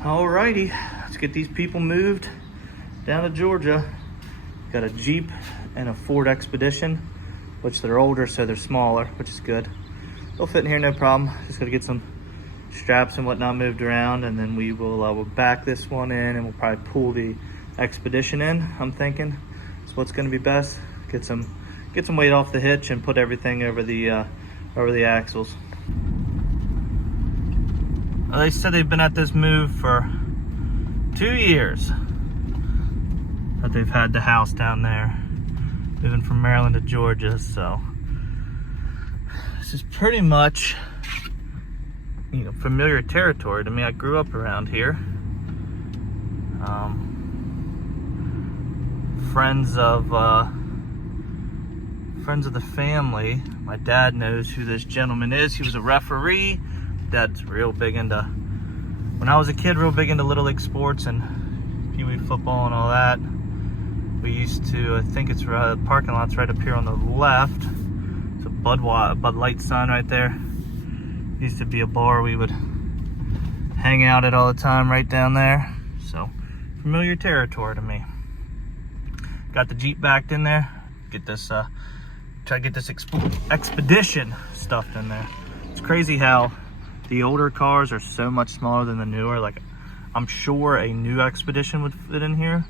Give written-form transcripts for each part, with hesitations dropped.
Alrighty, let's get these people moved down to Georgia. Got a Jeep and a Ford Expedition, which they're older, so they're smaller, which is good. They'll fit in here, no problem. Just gotta get some straps and whatnot moved around, and then we'll back this one in, and we'll probably pull the Expedition in. I'm thinking that's what's gonna be best. Get some weight off the hitch and put everything over the axles. Well, they said they've been at this move for 2 years. That they've had the house down there, moving from Maryland to Georgia. So this is pretty much, familiar territory to me. I grew up around here. Friends of the family. My dad knows who this gentleman is. He was a referee. Dad's real big into, when I was a kid, real big into Little League sports and Pee Wee football and all that. We used to, I think it's parking lot's right up here on the left. It's a Bud Light sign right there. Used to be a bar we would hang out at all the time right down there. So familiar territory to me. Got the Jeep backed in there. Get this, try to get this Expedition stuffed in there. It's crazy how the older cars are so much smaller than the newer. Like, I'm sure a new Expedition would fit in here,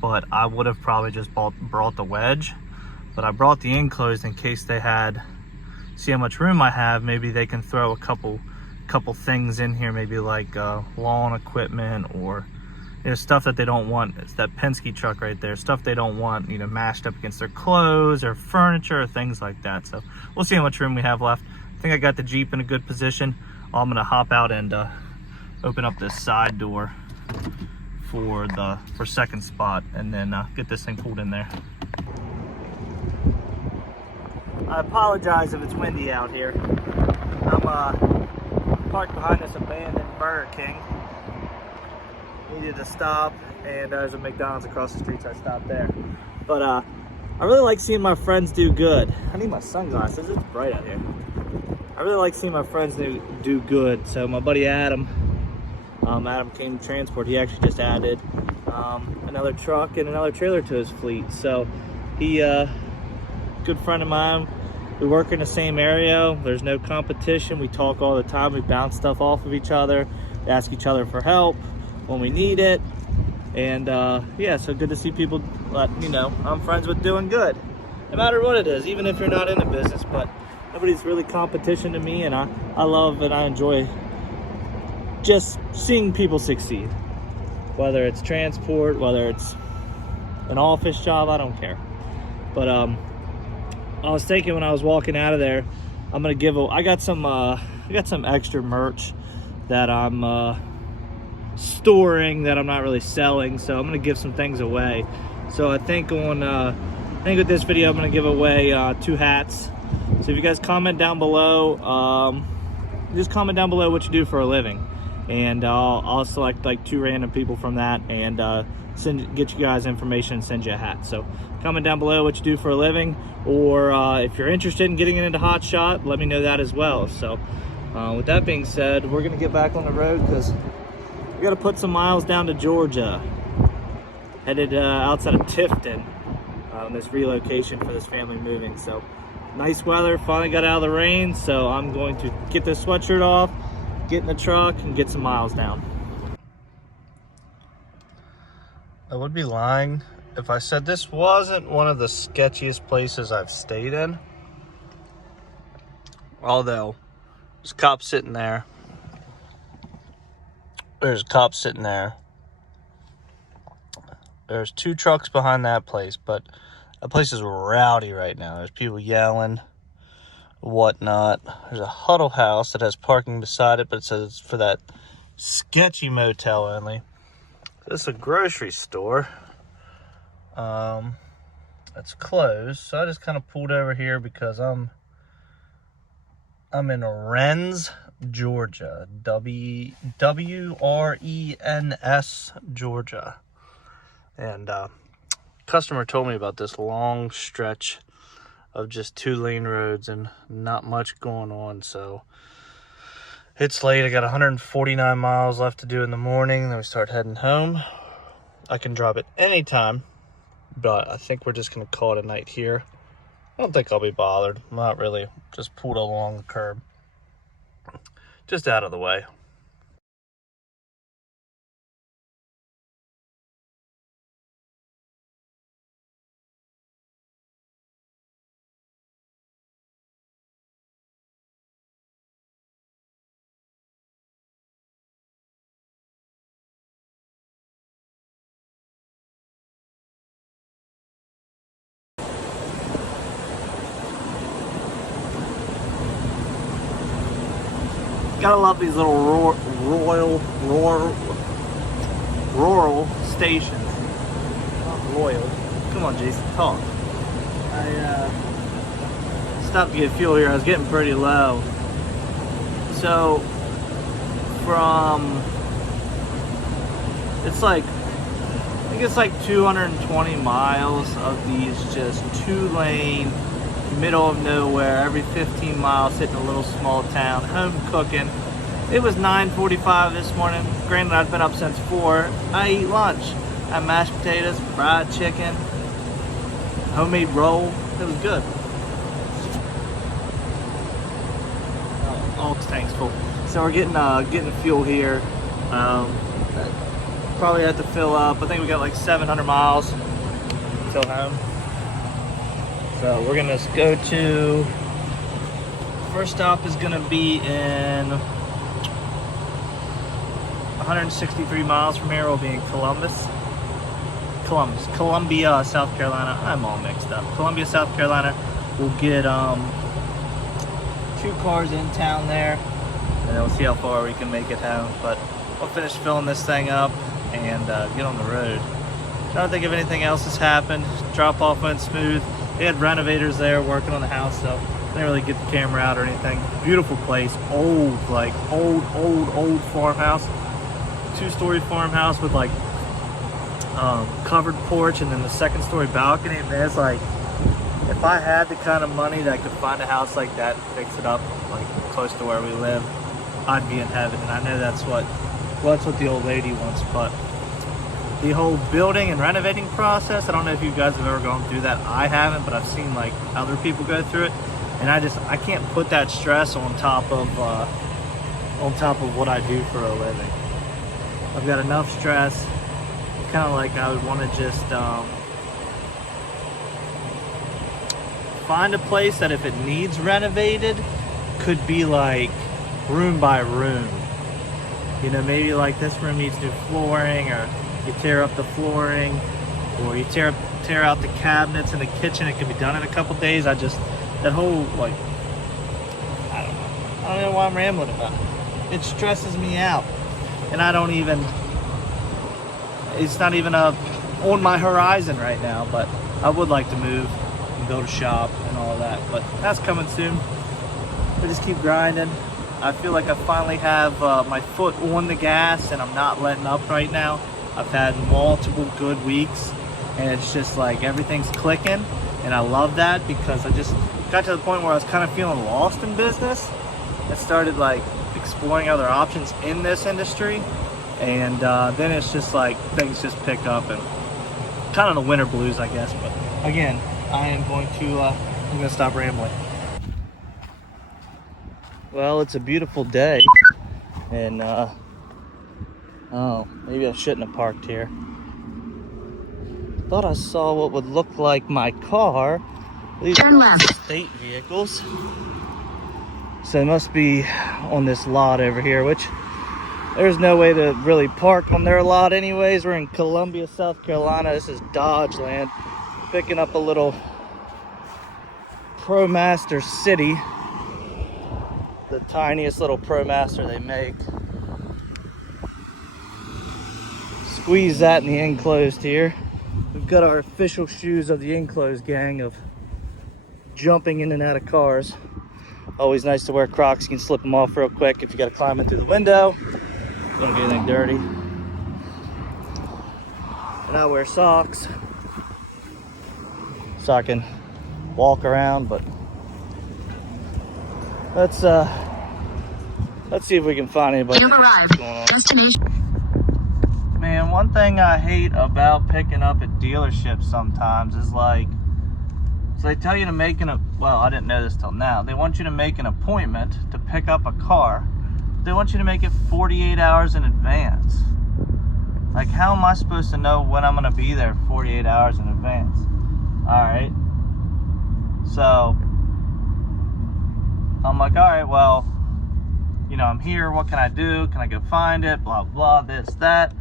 but I would have probably just brought the wedge. But I brought the enclosed in case they had, see how much room I have. Maybe they can throw a couple things in here, maybe like lawn equipment or stuff that they don't want. It's that Penske truck right there, stuff they don't want, mashed up against their clothes or furniture or things like that. So we'll see how much room we have left. I think I got the Jeep in a good position. I'm gonna hop out and open up this side door for second spot, and then get this thing pulled in there. I apologize if it's windy out here. I'm parked behind this abandoned Burger King. Needed to stop, and there's a McDonald's across the street, so I stopped there. But I really like seeing my friends do good. I need my sunglasses, it's bright out here. I really like seeing my friends do good. So my buddy Adam came to transport. He actually just added another truck and another trailer to his fleet. So he, good friend of mine. We work in the same area. There's no competition. We talk all the time. We bounce stuff off of each other. We ask each other for help when we need it. And yeah, so good to see people that I'm friends with doing good, no matter what it is, even if you're not in the business. But nobody's really competition to me, and I love and I enjoy just seeing people succeed. Whether it's transport, whether it's an office job, I don't care. But I was thinking when I was walking out of there, I'm gonna I got some extra merch that I'm storing that I'm not really selling, so I'm gonna give some things away. So I think with this video I'm gonna give away 2 hats. So if you guys comment down below, just comment down below what you do for a living, and I'll select like 2 random people from that and get you guys information and send you a hat. So comment down below what you do for a living, or if you're interested in getting into Hotshot, let me know that as well. So with that being said, we're gonna get back on the road because we got to put some miles down to Georgia. Headed outside of Tifton on this relocation for this family moving. So nice weather, finally got out of the rain, so I'm going to get this sweatshirt off, get in the truck, and get some miles down. I would be lying if I said this wasn't one of the sketchiest places I've stayed in. Although, there's cops sitting there. There's cops sitting there. There's 2 trucks behind that place, but that place is rowdy right now. There's people yelling, whatnot. There's a Huddle house that has parking beside it, but it says it's for that Sketchy motel only. This is a grocery store. It's closed, so I just kind of pulled over here because I'm in Wrens, Georgia. W-R-E-N-S, Georgia. And customer told me about this long stretch of just 2-lane roads and not much going on. So It's late. I got 149 miles left to do in the morning. Then we start heading home. I can drop it anytime, but I think we're just going to call it a night here. I don't think I'll be bothered. I'm not really. Just pulled along the curb. Just out of the way. Gotta love these little rural stations. Not royal. Come on, Jason, talk. I stopped to get fuel here. I was getting pretty low. So I think it's like 220 miles of these just 2-lane, middle of nowhere, every 15 miles hitting a little small town, home cooking. It was 9:45 this morning. Granted, I'd been up since 4. I eat lunch. I had mashed potatoes, fried chicken, homemade roll. It was good. All tank's full. So we're getting fuel here. Probably have to fill up. I think we got like 700 miles until home. So we're gonna go to, first stop is gonna be in 163 miles from here. We'll be in Columbia, South Carolina. I'm all mixed up. Columbia, South Carolina. We'll get 2 cars in town there, and then we'll see how far we can make it home. But we'll finish filling this thing up and get on the road. Trying to think if anything else has happened. Drop off went smooth. They had renovators there working on the house, so didn't really get the camera out or anything. Beautiful place, old farmhouse. 2-story farmhouse with like covered porch and then the 2nd-story balcony. And there's like, if I had the kind of money that I could find a house like that and fix it up like close to where we live, I'd be in heaven. And I know that's what the old lady wants. But the whole building and renovating process, I don't know if you guys have ever gone through that. I haven't, but I've seen like other people go through it, and I can't put that stress on top of what I do for a living. I've got enough stress. It's kind of like I would want to just find a place that if it needs renovated could be like room by room. You know, maybe like this room needs new flooring, or you tear up the flooring, or you tear out the cabinets in the kitchen. It can be done in a couple days. That whole, like, I don't know why I'm rambling about it. It stresses me out, and it's not even on my horizon right now. But I would like to move and build a shop and all of that, but that's coming soon. We just keep grinding. I feel like I finally have my foot on the gas, and I'm not letting up right now. I've had multiple good weeks, and it's just like everything's clicking, and I love that, because I just got to the point where I was kind of feeling lost in business. I started like exploring other options in this industry, and then it's just like things just pick up, and kind of the winter blues, I guess. But again, I'm gonna stop rambling. Well, it's a beautiful day, and oh, maybe I shouldn't have parked here. Thought I saw what would look like my car. These are state vehicles, so they must be on this lot over here, which there's no way to really park on their lot anyways. We're in Columbia, South Carolina. This is Dodgeland. Picking up a little ProMaster City, the tiniest little ProMaster they make. Squeeze that in the enclosed here. We've got our official shoes of the enclosed gang of jumping in and out of cars. Always nice to wear Crocs. You can slip them off real quick if you got to climb in through the window. Don't get anything dirty. And I wear socks so I can walk around, but let's Let's see if we can find anybody. You have arrived. Going on. Destination. Man, one thing I hate about picking up at dealerships sometimes is like, so they tell you to make well, I didn't know this till now. They want you to make an appointment to pick up a car. They want you to make it 48 hours in advance. Like, how am I supposed to know when I'm gonna be there 48 hours in advance? All right. So I'm like, all right, well, you know, I'm here. What can I do? Can I go find it? Blah, blah, this, that.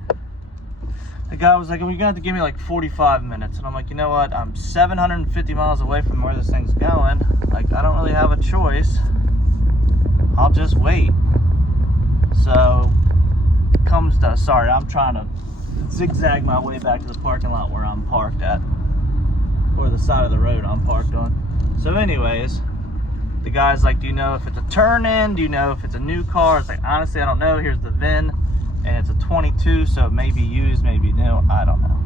The guy was like, well, you're gonna have to give me like 45 minutes. And I'm like, you know what? I'm 750 miles away from where this thing's going. Like, I don't really have a choice. I'll just wait. So, sorry, I'm trying to zigzag my way back to the parking lot where I'm parked at. Or the side of the road I'm parked on. So anyways, the guy's like, do you know if it's a turn-in? Do you know if it's a new car? It's like, honestly, I don't know. Here's the VIN. And it's a 22, so it may be used, maybe new. I don't know.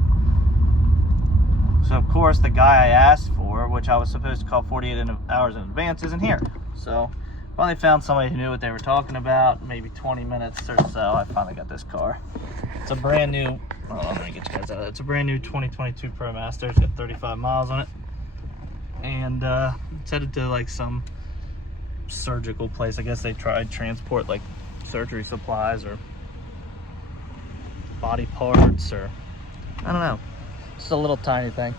So, of course, the guy I asked for, which I was supposed to call 48 hours in advance, isn't here. So, finally found somebody who knew what they were talking about. Maybe 20 minutes or so, I finally got this car. It's a brand new, oh, I'm going to get you guys out of it. It's a brand new 2022 ProMaster. It's got 35 miles on it. And it's headed to, like, some surgical place. I guess they tried transport, like, surgery supplies or body parts, or I don't know. It's a little tiny thing.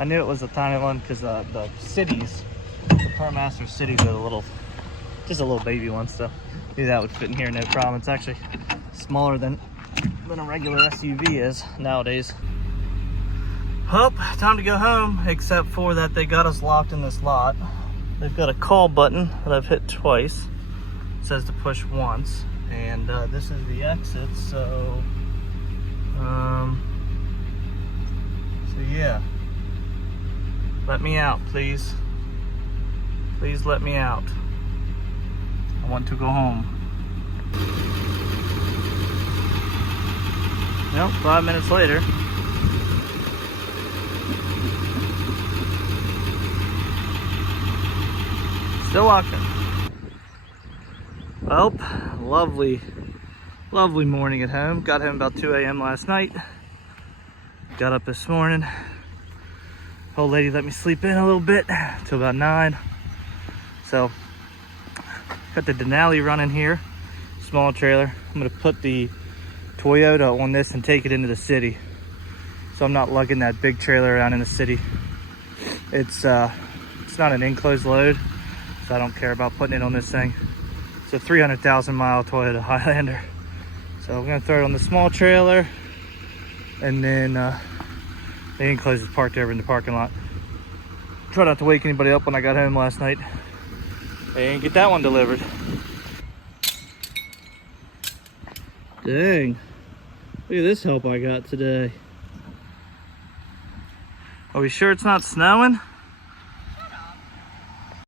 I knew it was a tiny one because the cities, the ProMaster cities are just a little baby one, so maybe that would fit in here no problem. It's actually smaller than a regular SUV is nowadays. Well, time to go home, except for that they got us locked in this lot. They've got a call button that I've hit twice. It says to push once, and this is the exit, so yeah, let me out, please. Please let me out. I want to go home. Well, 5 minutes later. Still locked in. Well, lovely morning at home. Got home about 2 a.m. last night. Got up this morning. Old lady let me sleep in a little bit till about 9. So, got the Denali running here. Small trailer. I'm gonna put the Toyota on this and take it into the city. So I'm not lugging that big trailer around in the city. It's not an enclosed load, so I don't care about putting it on this thing. It's a 300,000 mile Toyota Highlander. So I'm gonna throw it on the small trailer, and then the enclosed is parked over in the parking lot. Try not to wake anybody up when I got home last night and get that one delivered. Dang, look at this help I got today. Are we sure it's not snowing?